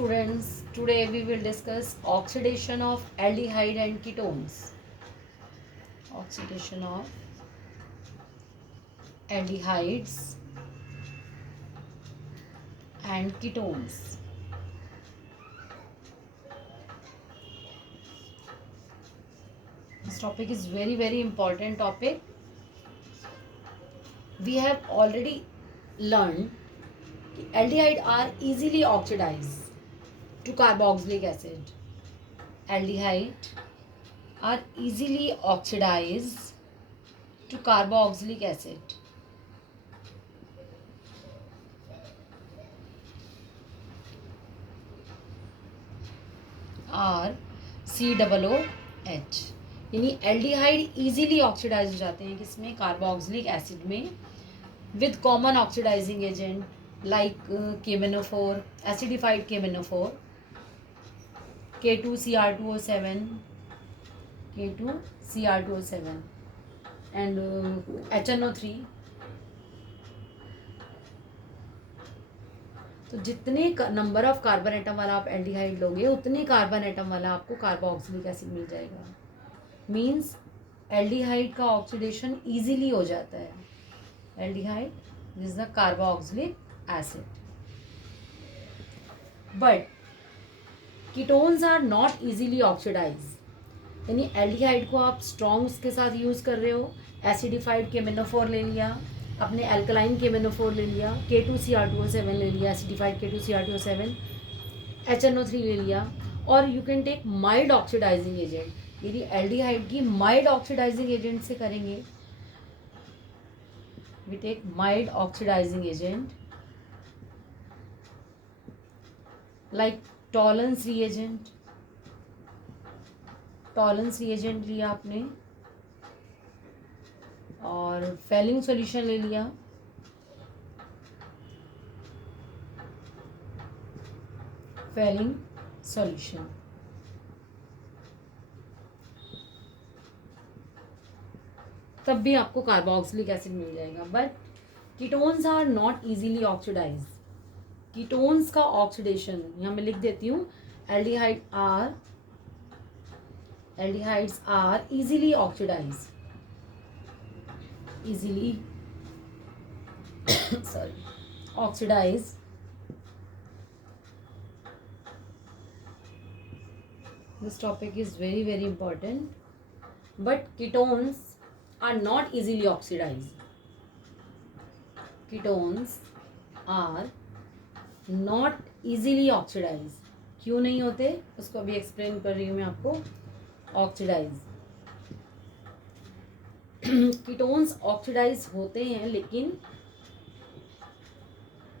students, today we will discuss oxidation of aldehyde and ketones. Oxidation of aldehydes and ketones. This topic is very important topic. We have already learned aldehyde are easily oxidized to carboxylic acid. Aldehyde are easily oxidized to carboxylic acid. और COOH यानी aldehyde easily oxidize हो जाते हैं किसमें, carboxylic acid में, with common oxidizing agent like KMnO4, acidified KMnO4, K2Cr2O7, K2Cr2O7 and HNO3. तो जितने number of carbon atom वाला आप एल्डिहाइड लोगे उतने कार्बन एटम वाला आपको कार्बोक्सिलिक एसिड मिल जाएगा. मीन्स एल्डिहाइड का ऑक्सीडेशन इजीली हो जाता है. Aldehyde is the carboxylic acid. But ketones are not easily oxidize. यानी एल्डिहाइड को आप स्ट्रॉन्ग उसके साथ यूज कर रहे हो, एसिडिफाइड KMnO4 ले लिया, अपने एल्कलाइन KMnO4 ले लिया, K2Cr2O7 ले लिया, एसिडिफाइड K2Cr2O7, HNO3 ले लिया, और you can take mild oxidizing agent. यदि एल्डिहाइड की माइल्ड ऑक्सीडाइजिंग एजेंट से करेंगे, we take mild oxidizing agent like Tollens reagent. Tollens reagent लिया आपने और फेलिंग सॉल्यूशन ले लिया, फेलिंग सॉल्यूशन. तब भी आपको कार्बोक्सिलिक एसिड मिल जाएगा. But ketones are not easily oxidize. Ketones का ऑक्सीडेशन यहाँ मैं लिख देती हूँ, aldehydes are easily oxidize. easily oxidize this topic is very important. But ketones are not easily oxidized. Ketones are not easily oxidized. क्यों नहीं होते उसको अभी एक्सप्लेन कर रही हूँ मैं आपको. ऑक्सीडाइज, कीटोन्स ऑक्सीडाइज होते हैं लेकिन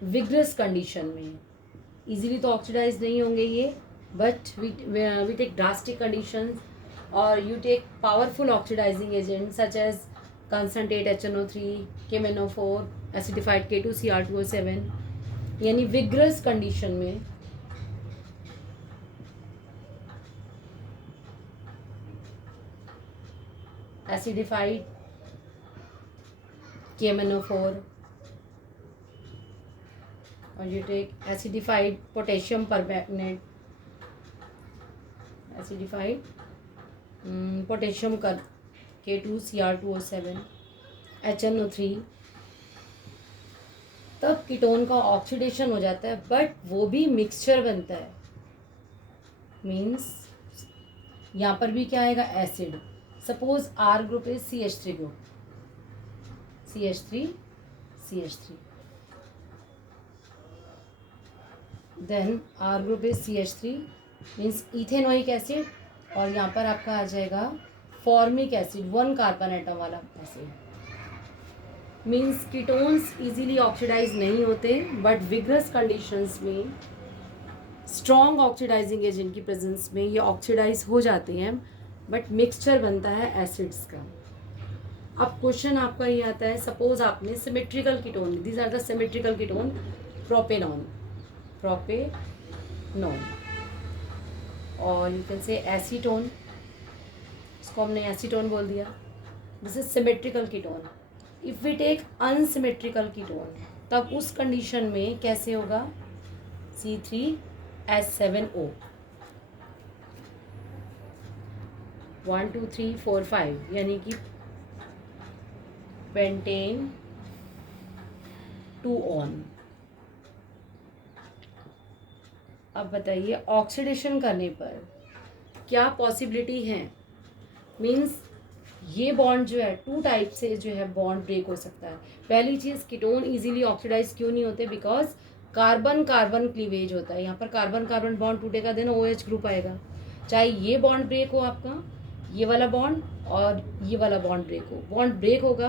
विग्रस कंडीशन में. इजीली तो ऑक्सीडाइज नहीं होंगे ये, but we take drastic conditions और you take powerful oxidizing agent such as concentrate HNO3, KMnO4, acidified K2Cr2O7. यानी विग्रस कंडीशन में एसिडिफाइड KMnO4 और you take acidified potassium permanganate, acidified potassium K2Cr2O7, HNO3. तब ketone का oxidation हो जाता है, but वो भी मिक्सचर बनता है. मीन्स यहाँ पर भी क्या आएगा, acid. Suppose R group is CH3 group, CH3, then R group is CH3 means ethanoic acid, और यहाँ पर आपका आ जाएगा फॉर्मिक एसिड, 1 कार्बन एटम वाला acid. Means ketones easily oxidize नहीं होते, बट विग्रस कंडीशंस में स्ट्रॉन्ग ऑक्सीडाइजिंग एजेंट की प्रेजेंस में ये ऑक्सीडाइज हो जाते हैं, बट मिक्सचर बनता है एसिड्स का. अब क्वेश्चन आपका ये आता है, सपोज आपने symmetrical ketone, these are the symmetrical ketone, propanone और यू कैन से एसीटोन, इसको हमने एसीटोन बोल दिया. This is symmetrical ketone. If we take unsymmetrical ketone, तब उस कंडीशन में कैसे होगा, C3 S7O 1 2 3 4 5 यानी कि पेंटेन 2 ऑन। अब बताइए ऑक्सीडेशन करने पर क्या पॉसिबिलिटी है। मीन्स ये बॉन्ड जो है 2 टाइप से जो है बॉन्ड ब्रेक हो सकता है। पहली चीज़, कीटोन इजीली ऑक्सीडाइज क्यों नहीं होते, बिकॉज कार्बन कार्बन क्लीवेज होता है। यहाँ पर कार्बन कार्बन बॉन्ड टूटेगा देन OH ग्रुप आएगा। चाहे ये बॉन्ड ब्रेक हो आपका, ये वाला बॉन्ड और ये वाला बॉन्ड ब्रेक हो, बॉन्ड ब्रेक होगा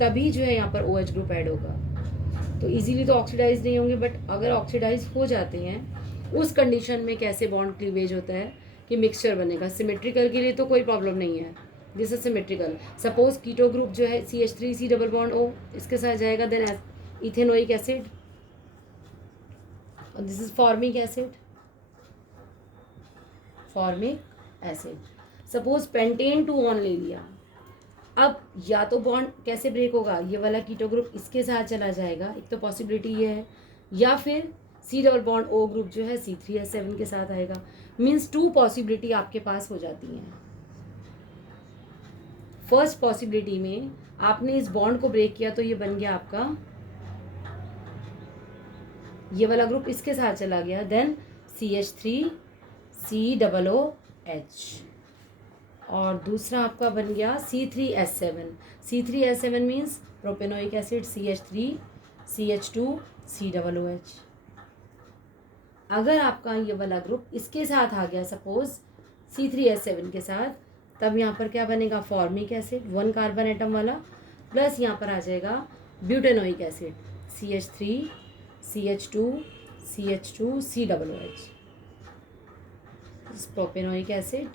तभी जो है यहाँ पर OH ग्रुप ऐड होगा। तो इजीली तो ऑक्सीडाइज नहीं होंगे, बट अगर ऑक्सीडाइज हो जाते हैं उस कंडीशन में कैसे बॉन्ड क्लीवेज होता है कि मिक्सचर बनेगा। सिमेट्रिकल के लिए तो कोई प्रॉब्लम नहीं है, this is symmetrical. Suppose keto group जो है CH3 C double bond O इसके साथ जाएगा, देन इथेनोइक एसिड, और this is formic acid, formic acid. Suppose pentane 2 on ले लिया, अब या तो बॉन्ड कैसे ब्रेक होगा, ये वाला कीटो ग्रुप इसके साथ चला जाएगा, एक तो पॉसिबिलिटी ये है, या फिर C double bond O group जो है C3H7 के साथ आएगा। मीन्स 2 पॉसिबिलिटी आपके पास हो जाती हैं। फर्स्ट पॉसिबिलिटी में आपने इस बॉन्ड को ब्रेक किया तो ये बन गया आपका, ये वाला ग्रुप इसके साथ चला गया, देन CH3 COOH, और दूसरा आपका बन गया C3H7। C3H7 means propanoic acid CH3 CH2 COOH। अगर आपका ये वाला ग्रुप इसके साथ आ गया सपोज C3H7 के साथ, तब यहाँ पर क्या बनेगा, फॉर्मिक एसिड 1 कार्बन एटम वाला, प्लस यहाँ पर आ जाएगा butanoic acid CH3 CH2 CH2 COOH, propanoic acid,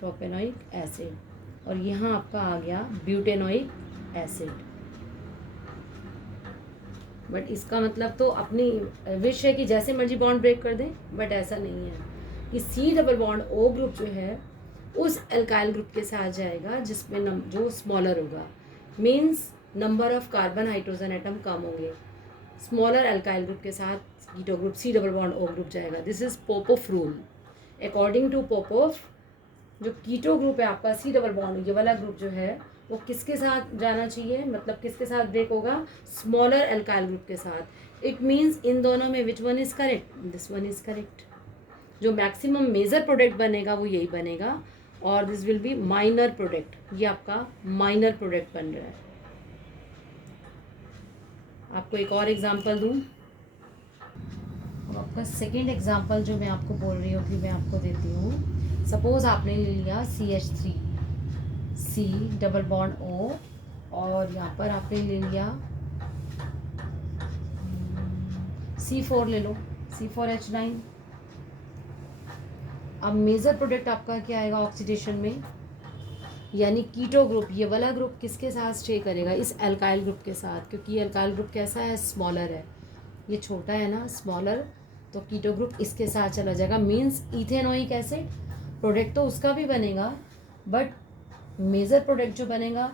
propanoic acid, और यहाँ आपका आ गया ब्यूटेनोइक एसिड। बट इसका मतलब तो अपनी विश है कि जैसे मर्जी बॉन्ड ब्रेक कर दें, बट ऐसा नहीं है कि C double bond O group जो है उस एल्काइल ग्रुप के साथ जाएगा जिसमें जो स्मॉलर होगा। Means number of carbon hydrogen atom कम होंगे। स्मॉलर एल्काइल ग्रुप के साथ keto group C double bond O group जाएगा। This is Popoff rule. According to Popoff, जो कीटो ग्रुप है आपका C डबल बॉन्ड, ये वाला ग्रुप जो है वो किसके साथ जाना चाहिए, मतलब किसके साथ ब्रेक होगा, स्मॉलर एल्काइल ग्रुप के साथ। इट मीन्स इन दोनों में which one is correct, this one is correct. जो मैक्सिमम मेजर प्रोडक्ट बनेगा वो यही बनेगा, और this will be minor product. ये आपका माइनर प्रोडक्ट बन रहा है। आपको एक और एग्जांपल दूं, आपका सेकेंड एग्जांपल जो मैं आपको बोल रही हूँ कि मैं आपको देती हूँ। सपोज आपने ले लिया CH3 C double bond O, और यहाँ पर आपने ले लिया C4 ले लो, C4H9। अब मेजर प्रोडक्ट आपका क्या आएगा ऑक्सीडेशन में, यानी कीटो ग्रुप, ये वाला ग्रुप किसके साथ स्टे करेगा, इस एल्काइल ग्रुप के साथ, क्योंकि ये एल्काइल ग्रुप कैसा है, स्मॉलर है, ये छोटा है ना स्मॉलर, तो कीटो ग्रुप इसके साथ चला जाएगा। मीन्स इथेनोइक एसिड प्रोडक्ट तो उसका भी बनेगा, बट मेजर प्रोडक्ट जो बनेगा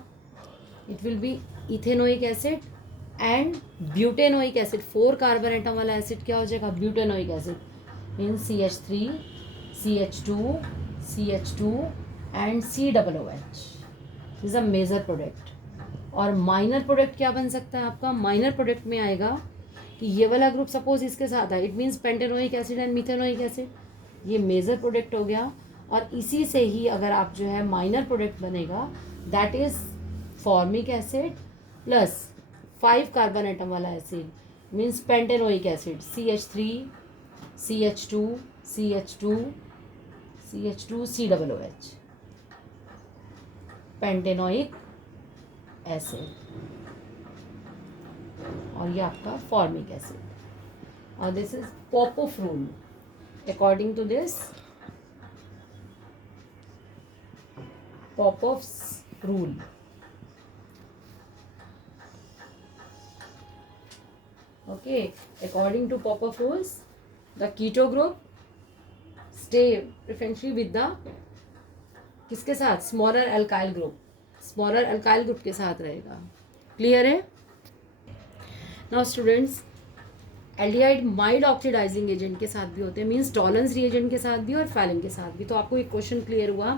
it will be ethanoic acid and butanoic acid. 4 carbon atom वाला एसिड क्या हो जाएगा, butanoic acid. Means CH3 CH2 CH2 and COOH is a major product. और माइनर प्रोडक्ट क्या बन सकता है आपका, माइनर प्रोडक्ट में आएगा कि ये वाला ग्रुप सपोज इसके साथ है, it means pentanoic acid and methanoic acid, ये मेजर प्रोडक्ट हो गया। और इसी से ही अगर आप जो है माइनर प्रोडक्ट बनेगा, that is formic acid plus 5 carbon atom वाला acid, means pentanoic acid CH3 CH2 CH2 CH2 COOH, pentanoic acid, और ये आपका फॉर्मिक एसिड। और this is Popoff rule. According to this Popoff's rule, okay, according to Popoff rules, the keto group stay preferentially with the किसके साथ, smaller alkyl group, smaller alkyl group के साथ रहेगा। Clear है? Now students, aldehyde mild oxidizing agent के साथ भी होते हैं, मीन्स टॉलेंस रिएजेंट के साथ भी और फैलिंग के साथ भी। तो आपको एक क्वेश्चन क्लियर हुआ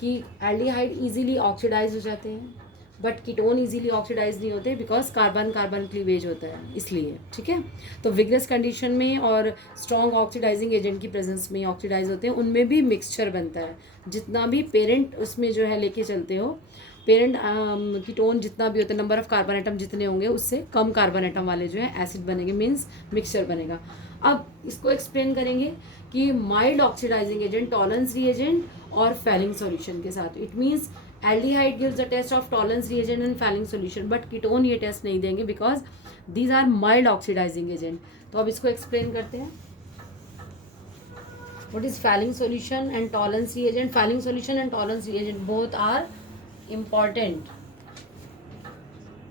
कि एल्डिहाइड इजीली ऑक्सीडाइज हो जाते हैं बट कीटोन इजीली ऑक्सीडाइज नहीं होते बिकॉज कार्बन कार्बन क्लीवेज होता है इसलिए, ठीक है। तो विगरस कंडीशन में और स्ट्रॉन्ग ऑक्सीडाइजिंग एजेंट की प्रेजेंस में ऑक्सीडाइज होते हैं, उनमें भी मिक्सचर बनता है। जितना भी पेरेंट उसमें जो है लेके चलते हो, पेरेंट कीटोन जितना भी होता है, नंबर ऑफ कार्बन एटम जितने होंगे उससे कम कार्बन एटम वाले जो है एसिड बनेंगे, मीन्स मिक्सचर बनेगा। अब इसको एक्सप्लेन करेंगे कि mild oxidizing agent, Tollens reagent और फैलिंग सॉल्यूशन के साथ। It means aldehyde gives a test of Tollens reagent and Fehling solution, but ketone ये टेस्ट नहीं देंगे because these are mild oxidizing agent. तो अब इसको एक्सप्लेन करते हैं। What is Fehling solution and tolerance reagent? Fehling solution and tolerance reagent both are important.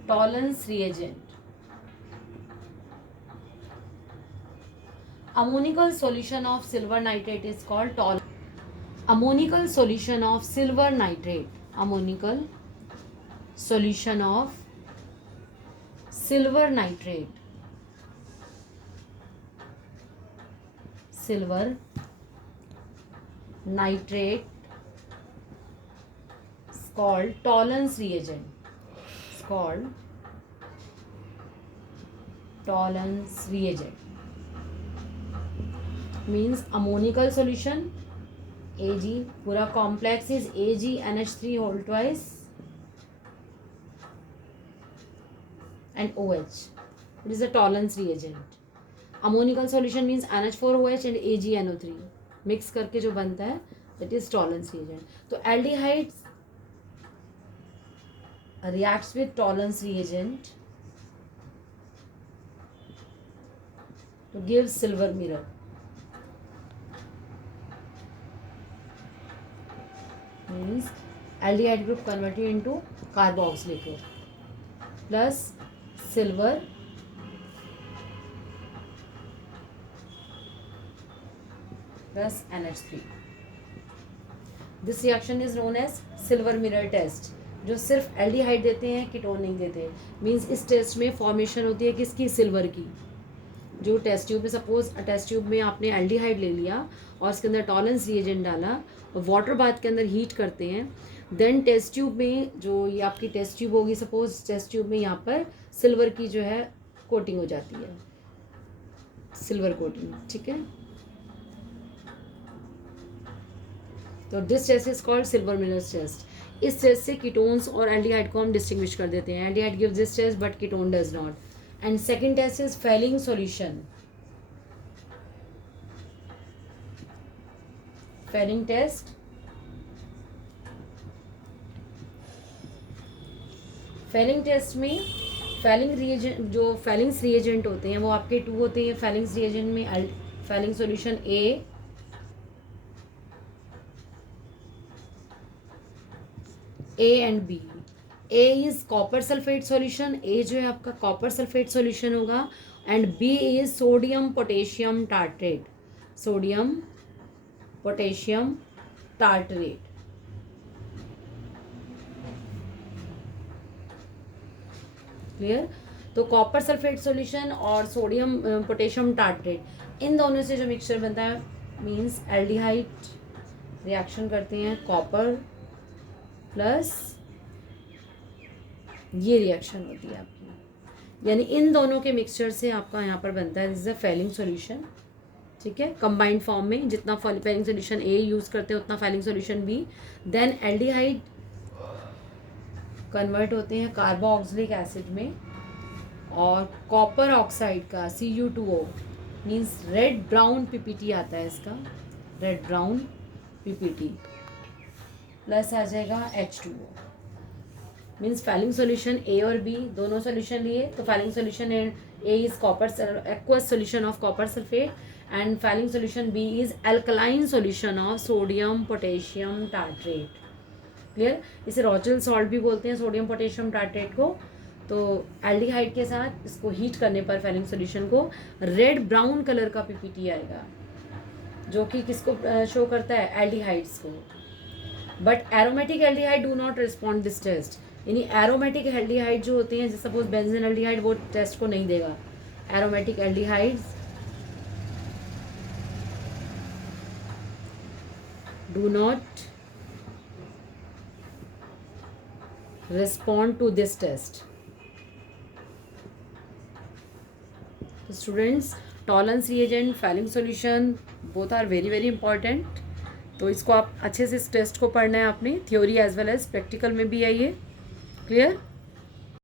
Tolerance reagent. Ammonical solution of silver nitrate is called tolerance. Ammonical solution of silver nitrate. Ammonical solution of silver nitrate. Silver nitrate is called tolerance reagent. It's called tolerance reagent. Means ammonical solution, Ag, पूरा complex is AgNH3 whole twice and OH. It is a tolerance reagent. Ammonical solution means NH4OH and AgNO3 mix करके जो बनता है that is tolerance reagent. तो aldehyde reacts with tolerance reagent to give silver mirror. Means aldehyde group converted into carboxylic plus silver plus NH3. This reaction is known as silver mirror test. जो सिर्फ aldehyde देते हैं, ketone नहीं देते। Means इस test में formation होती है किसकी? सिल्वर की। जो टेस्ट ट्यूब में, सपोज टेस्ट ट्यूब में आपने एल्डिहाइड ले लिया और इसके अंदर टॉलेंस रिएजेंट डाला और वाटर बाथ के अंदर हीट करते हैं, देन टेस्ट ट्यूब में जो ये आपकी टेस्ट ट्यूब होगी, सपोज टेस्ट ट्यूब में यहाँ पर सिल्वर की जो है कोटिंग हो जाती है, सिल्वर कोटिंग, ठीक है। तो this test is called silver mirror test. इस टेस्ट से कीटोन्स और एल्डिहाइड को हम डिस्टिंग्विश कर देते हैं। Aldehyde gives this test but ketone does not. And second test is Fehling solution. Fehling test, Fehling test में फेलिंग रिएजेंट, जो फेलिंग्स रिएजेंट होते हैं वो आपके 2 होते हैं। फेलिंग्स रिएजेंट में Fehling solution A and B। A is copper sulphate solution, A जो है आपका कॉपर सल्फेट सॉल्यूशन होगा, and B is sodium potassium tartrate, sodium potassium tartrate. Clear? तो कॉपर सल्फेट सॉल्यूशन और सोडियम पोटेशियम टार्ट्रेट, इन दोनों से जो मिक्सचर बनता है मीन्स एल्डिहाइड रिएक्शन करते हैं कॉपर प्लस ये रिएक्शन होती है आपकी, यानी इन दोनों के मिक्सचर से आपका यहाँ पर बनता है this is a Fehling solution, ठीक है। कंबाइंड फॉर्म में जितना फेलिंग सॉल्यूशन A यूज़ करते हैं उतना Fehling solution B। Then aldehyde convert होते हैं कार्बोक्सिलिक एसिड में, और कॉपर ऑक्साइड का Cu2O means red brown PPT आता है इसका, रेड ब्राउन PPT प्लस आ जाएगा H2O। Means Fehling solution A और B दोनों सॉल्यूशन लिए, तो Fehling solution A is copper aqueous solution of copper sulphate and Fehling solution B is alkaline solution of sodium potassium tartrate. Clear? इसे Rochelle salt भी बोलते हैं sodium potassium tartrate को। तो एल्डिहाइड के साथ इसको हीट करने पर फेलिंग सॉल्यूशन को रेड ब्राउन कलर का PPT आएगा, जो कि किसको शो करता है? एल्डिहाइड्स को। But aromatic aldehyde do not respond this test, यानी एरोमेटिक एल्डिहाइड जो होते हैं, जैसे सपोज बेंजीन एल्डिहाइड, वो टेस्ट को नहीं देगा। Aromatic aldehydes do not respond to this test. Students, Tollens reagent, Fehling solution both are very very important. तो इसको आप अच्छे से इस टेस्ट को पढ़ना है आपने, theory as well as practical में भी है ये. क्लियर?